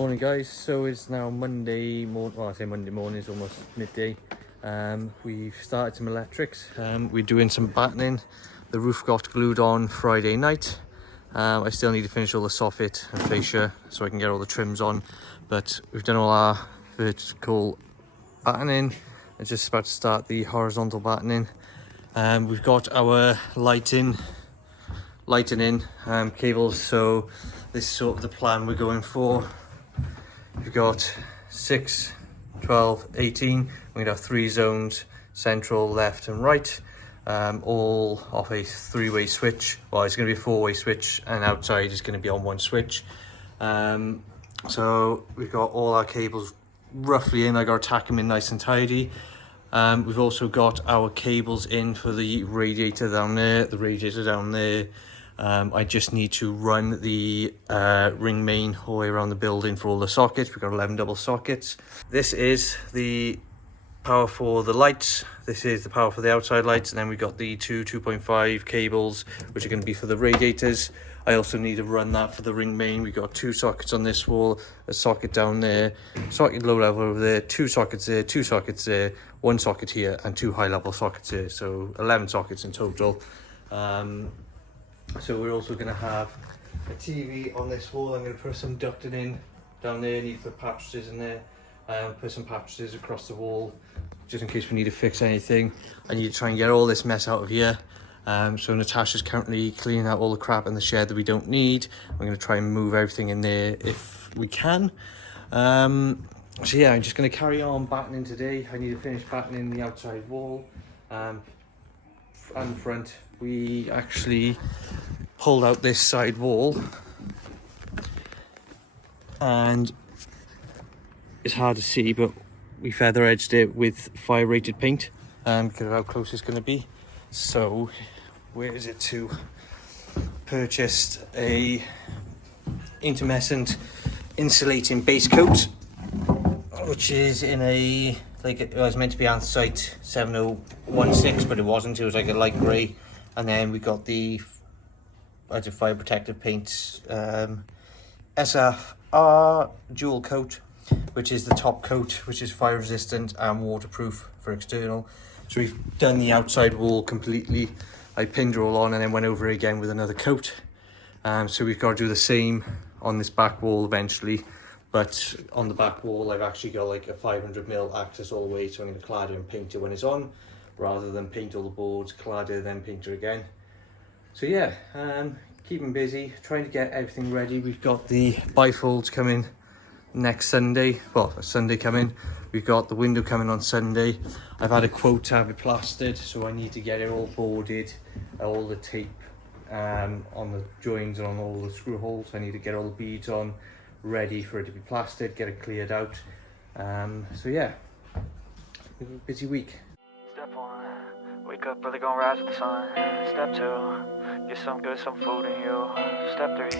Morning guys, so it's now Monday morning, well I say Monday morning, it's almost midday. We've started some electrics, we're doing some battening. The roof got glued on Friday night. I still need to finish all the soffit and fascia so I can get all the trims on, but we've done all our vertical battening. I'm just about to start the horizontal battening. We've got our lighting cables, so this is sort of the plan we're going for. We've got 6, 12, 18. We're going to have 3 zones, central, left and right, all off a 3-way switch. Well, it's going to be a 4-way switch, and outside is going to be on 1 switch. So we've got all our cables roughly in. I got to tack them in nice and tidy. We've also got our cables in for the radiator down there, the radiator down there. I just need to run the ring main all the way around the building for all the sockets. We've got 11 double sockets. This is the power for the lights. This is the power for the outside lights. And then we've got the 2.5 cables, which are going to be for the radiators. I also need to run that for the ring main. We've got 2 sockets on this wall, a socket down there, socket low level over there, 2 sockets there, 2 sockets there, 1 socket here, and 2 high level sockets here. So 11 sockets in total. So we're also going to have a TV on this wall. I'm going to put some ducting in down there. I need to put pattresses in there. Put some pattresses across the wall, just in case we need to fix anything. I need to try and get all this mess out of here. So Natasha's currently cleaning out all the crap in the shed that we don't need. I'm going to try and move everything in there if we can. So yeah, I'm just going to carry on battening today. I need to finish battening the outside wall and front. We actually pulled out this side wall, and it's hard to see, but we feather edged it with fire rated paint because of how close it's going to be. So where is it to? Purchased a intermittent insulating base coat, which is in a, like, it was meant to be anthracite 7016, but it wasn't. It was like a light grey. And then we got the fire protective paints, SFR dual coat, which is the top coat, which is fire resistant and waterproof for external. So we've done the outside wall completely. I pinned it all on and then went over it again with another coat. So we've got to do the same on this back wall eventually. But on the back wall, I've actually got like a 500mm access all the way, so I'm going to clad it and paint it when it's on, rather than paint all the boards, clad it, then paint it again. So yeah, keeping busy, trying to get everything ready. We've got the bifolds coming next Sunday, well, Sunday coming. We've got the window coming on Sunday. I've had a quote to have it plastered, so I need to get it all boarded, all the tape on the joins and on all the screw holes. I need to get all the beads on, ready for it to be plastered, get it cleared out. So yeah, busy week. Step 1, wake up early, gonna rise with the sun. Step 2, get some good, some food in you. Step 3,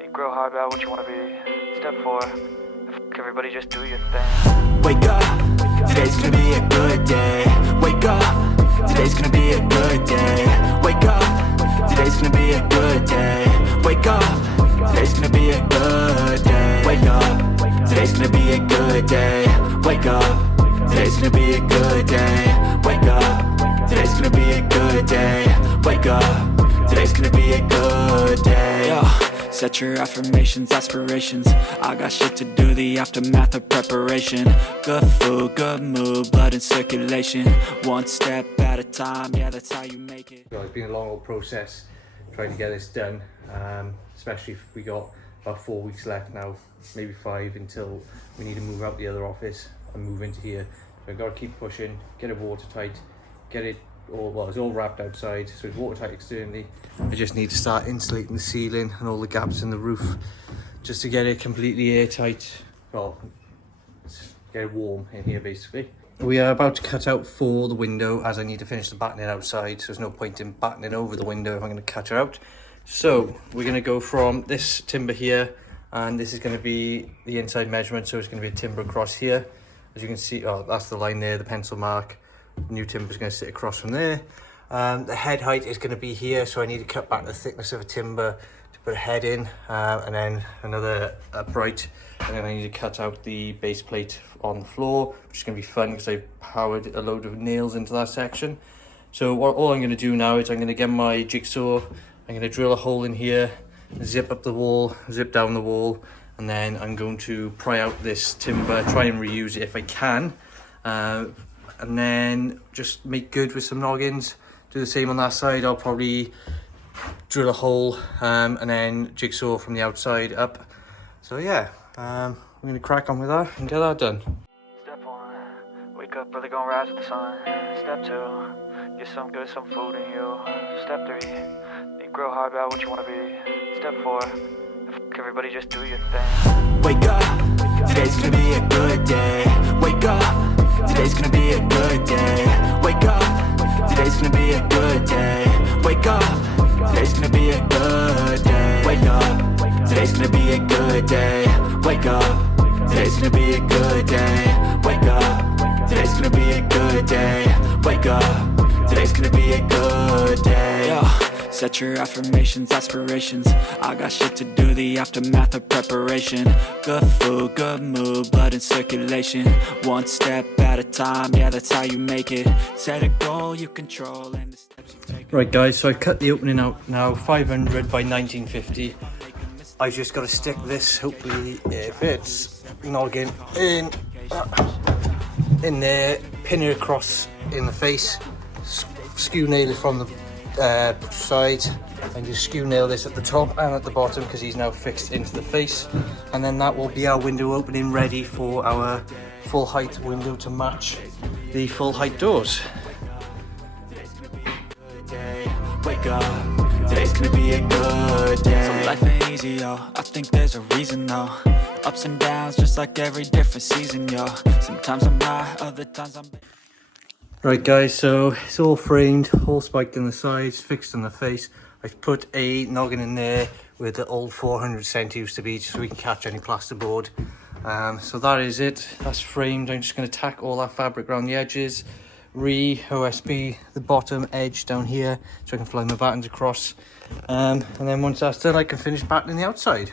think real hard about what you wanna be. Step 4, everybody just do your thing. Wake up, today's gonna be a good day. Wake up, today's gonna be a good day. Wake up, today's gonna be a good day. Wake up, today's gonna be a good day. Wake up, today's gonna be a good day. Wake up, today's gonna be a good day. Wake up, today's gonna be a good day. Wake up, today's gonna be a good day. Yo, set your affirmations, aspirations. I got shit to do, the aftermath of preparation. Good food, good mood, blood in circulation. One step at a time, yeah, that's how you make it. Well, it's been a long old process trying to get this done, especially if we got about 4 weeks left now, maybe 5, until we need to move out the other office and move into here. So I've got to keep pushing, get it watertight, get it all, well, it's all wrapped outside, so it's watertight externally. I just need to start insulating the ceiling and all the gaps in the roof, just to get it completely airtight, well, get it warm in here basically. We are about to cut out for the window, as I need to finish the battening outside, so there's no point in battening over the window if I'm going to cut it out. So we're going to go from this timber here, and this is going to be the inside measurement, so it's going to be a timber across here. As you can see, oh, that's the line there, the pencil mark. The new timber is going to sit across from there. The head height is going to be here, so I need to cut back the thickness of a timber to put a head in, and then another upright, and then I need to cut out the base plate on the floor, which is going to be fun because I've powered a load of nails into that section. So all I'm going to do now is I'm going to get my jigsaw, I'm going to drill a hole in here, zip up the wall, zip down the wall, and then I'm going to pry out this timber, try and reuse it if I can, and then just make good with some noggins. Do the same on that side. I'll probably drill a hole, and then jigsaw from the outside up. So yeah, I'm going to crack on with that and get that done. Step 1, wake up early, gonna rise with the sun. Step 2, get some good, some food in you. Step 3, think real hard about what you wanna be. Step 4, everybody just do your thing. Wake up, today's gonna be a good day. Wake up, today's gonna be a good day. Wake up, today's gonna be a good day. Wake up, today's gonna be a good day. Wake up, today's gonna be a good day. Wake up, today's gonna be a good day. Wake up, today's gonna be a good day. Wake up, today's gonna be a good day. Yeah. Set your affirmations, aspirations. I got shit to do, the aftermath of preparation. Good food, good mood, blood in circulation. One step at a time, yeah, that's how you make it. Set a goal you control and the steps you take. Right guys, so I've cut the opening out now, 500 by 1950. I've just got to stick this, hopefully it fits, noggin in there, pin it across in the face, skew nail it from the side, and just skew nail this at the top and at the bottom because he's now fixed into the face, and then that will be our window opening ready for our full height window to match the full height doors. Wake up, today's gonna be a good day. So life ain't easy, yo, I think there's a reason though. Ups and downs, just like every different season, yo. Sometimes I'm high, other times I'm... Right guys, so it's all framed, all spiked in the sides, fixed in the face. I've put a noggin in there where the old 400 cent used to be, just so we can catch any plasterboard. So that is it, that's framed. I'm just going to tack all that fabric around the edges, OSB the bottom edge down here so I can fly my battens across. And then once that's done, I can finish battening the outside.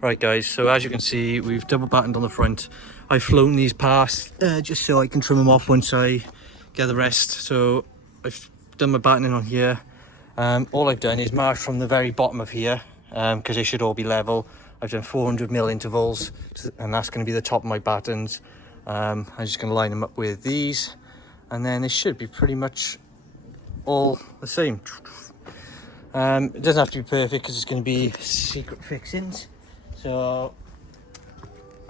Right guys, so as you can see, we've double battened on the front. I've flown these past just so I can trim them off once I get the rest. So I've done my battening on here. All I've done is mark from the very bottom of here, because they should all be level. I've done 400mm intervals, and that's going to be the top of my battens. I'm just going to line them up with these, and then they should be pretty much all the same. It doesn't have to be perfect because it's going to be secret fixings. So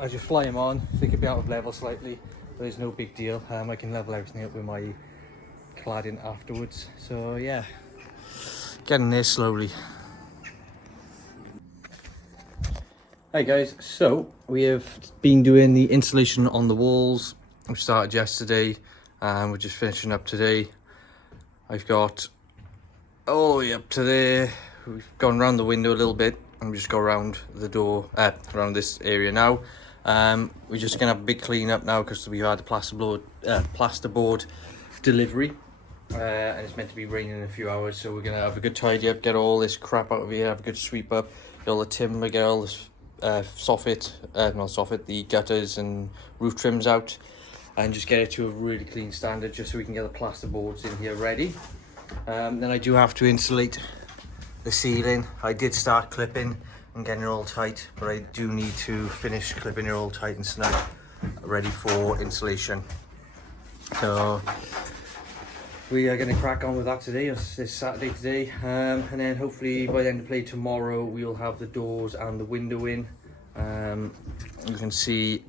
I just fly them on. They could be out of level slightly, but it's no big deal. I can level everything up with my cladding afterwards. So yeah, getting there slowly. Hi guys, so we have been doing the insulation on the walls. We started yesterday and we're just finishing up today. I've got all the way up to there. We've gone around the window a little bit and we just go around the door, around this area now. We're just gonna have a big clean up now because we had a plasterboard delivery, and it's meant to be raining in a few hours, so we're gonna have a good tidy up, get all this crap out of here, have a good sweep up, get all the timber, get all this the gutters and roof trims out, and just get it to a really clean standard just so we can get the plasterboards in here ready. Then I do have to insulate the ceiling. I did start clipping and getting it all tight, but I do need to finish clipping it all tight and snug, ready for insulation. So we are going to crack on with that today. It's Saturday today, and then hopefully by the end of play tomorrow we'll have the doors and the window in. You can see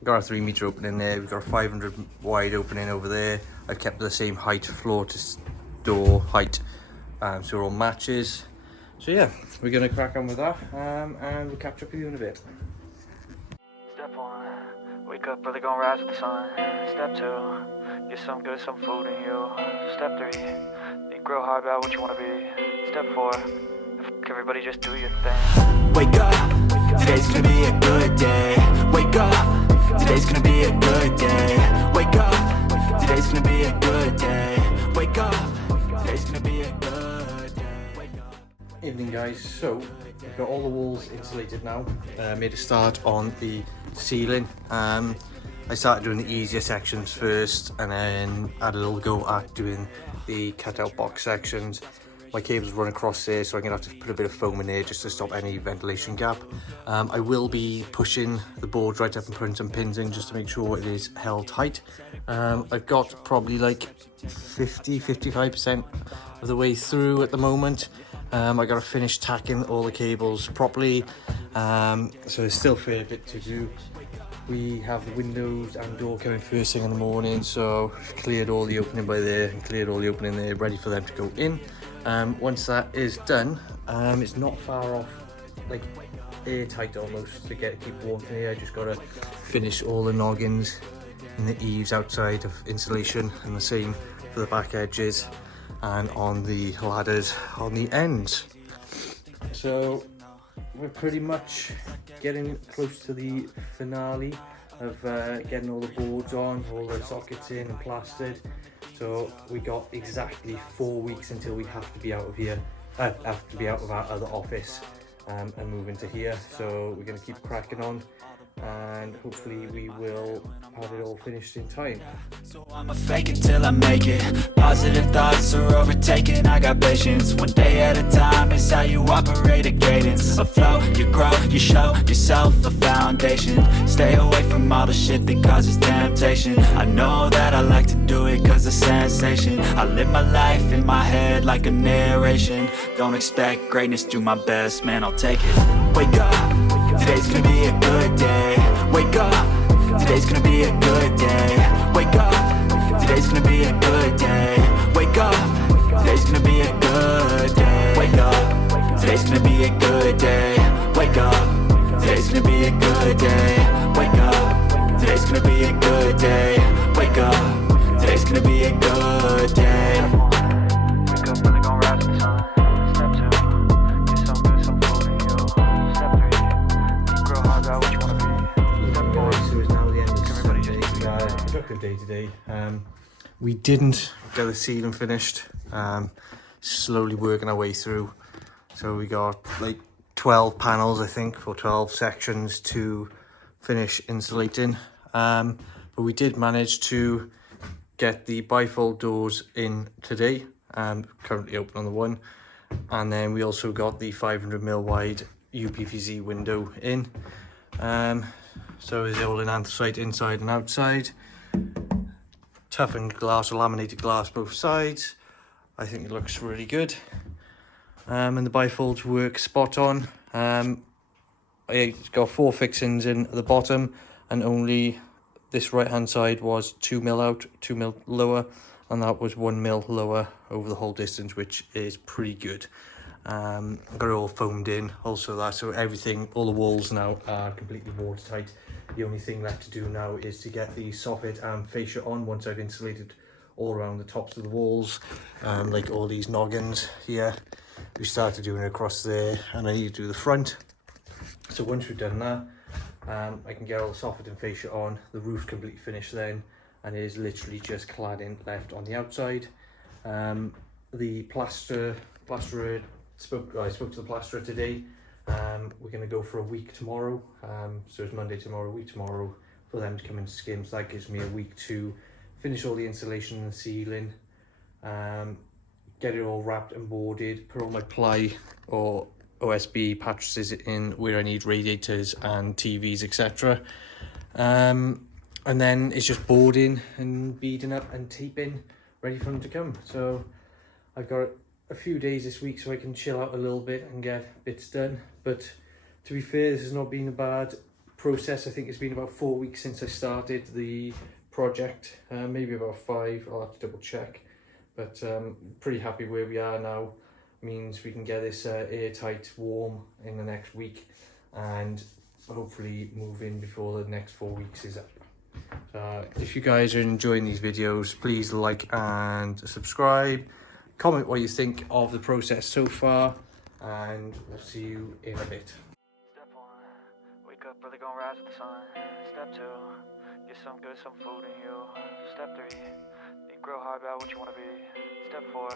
we've got a 3-meter opening there, we've got a 500 wide opening over there. I've kept the same height, floor to door height, so it all matches. So yeah, we're going to crack on with that, and we'll catch up with you in a bit. Step 1, wake up early, gonna rise with the sun. Step 2, get some good, some food in you. Step 3, think real hard about what you wanna be. Step 4, everybody just do your thing. Wake up, today's gonna be a good day. Wake up, today's gonna be a good day. Wake up, today's gonna be a good day. Wake up, today's gonna be a good day. Evening guys, so we've got all the walls insulated now. Made a start on the ceiling. I started doing the easier sections first and then had a little go at doing the cutout box sections. My cables run across there, so I'm gonna have to put a bit of foam in there just to stop any ventilation gap. I will be pushing the board right up and putting some pins in just to make sure it is held tight. I've got probably like 50-55% of the way through at the moment. I got to finish tacking all the cables properly, so there's still a fair bit to do. We have the windows and door coming first thing in the morning, so cleared all the opening by there and cleared all the opening there, ready for them to go in. Once that is done, it's not far off, like airtight almost, to keep warmth in here. I just got to finish all the noggins and the eaves outside of insulation, and the same for the back edges and on the ladders on the ends. So we're pretty much getting close to the finale of getting all the boards on, all the sockets in and plastered. So we got exactly 4 weeks until we have to be out of here, have to be out of our other office and move into here. So we're going to keep cracking on, and hopefully we will have it all finished in time. So I'ma fake it till I make it. Positive thoughts are overtaken, I got patience. One day at a time is how you operate a cadence. A flow, you grow, you show yourself a foundation. Stay away from all the shit that causes temptation. I know that I like to do it cause it's sensation. I live my life in my head like a narration. Don't expect greatness, do my best, man, I'll take it. Wake up, today's gonna be a good day. Wake up, today's gonna be a good day. Wake up, today's gonna be a good day. Wake up, today's gonna be a good day. Wake up, today's gonna be a good day. Wake up, today's gonna be a good day. Wake up, today's gonna be a good day. Wake up, today's gonna be a good day. Wake up, really gon' rise with the sun. Step 2, get some good, some food in you. Step 3, think real hard about what you wanna be. Step 4, So it's now the end of everybody Sunday. just do your thing. Productive day today. We didn't get the ceiling finished. Slowly working our way through. So we got like 12 panels, I think, or 12 sections to finish insulating. But we did manage to get the bifold doors in today. Currently open on the one. And then we also got the 500mm wide UPVC window in. So it's all in anthracite inside and outside. Toughened glass or laminated glass both sides. I think it looks really good. And the bifolds work spot on. I got 4 fixings in at the bottom, and only this right hand side was 2mm out, 2mm lower, and that was 1mm lower over the whole distance, which is pretty good. Got it all foamed in, also that, so everything, all the walls now are completely watertight. The only thing left to do now is to get the soffit and fascia on once I've insulated all around the tops of the walls, like all these noggins here. We started doing it across there, and I need to do the front. So once we've done that, I can get all the soffit and fascia on, the roof completely finished then, and it is literally just cladding left on the outside. The plasterer, I spoke to the plasterer today. We're going to go for a week tomorrow, so it's Monday tomorrow, a week tomorrow for them to come and skim, so that gives me a week to finish all the insulation in the ceiling, get it all wrapped and boarded, put all my ply or OSB mattresses in where I need radiators and TVs, etc. And then it's just boarding and beading up and taping, ready for them to come. So I've got a few days this week so I can chill out a little bit and get bits done. But to be fair, this has not been a bad process. I think it's been about 4 weeks since I started the project, maybe about 5, I'll have to double check. But pretty happy where we are now. Means we can get this airtight warm in the next week and hopefully move in before the next 4 weeks is up. If you guys are enjoying these videos, please like and subscribe. Comment what you think of the process so far, and we'll see you in a bit. Step 1, wake up, really gon' rise with the sun. Step 2, get some good, some food in you. Step 3, think real hard about what you wanna be. Step 4,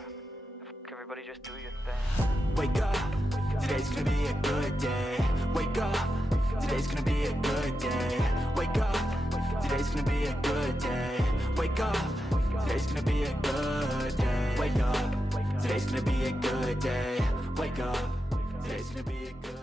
everybody just do your thing. Wake up, today's gonna be a good day. Wake up, today's gonna be a good day. Wake up, today's gonna be a good day. Wake up, today's gonna be a good day. Wake up, today's gonna be a good day. Wake up, today's gonna be a good day.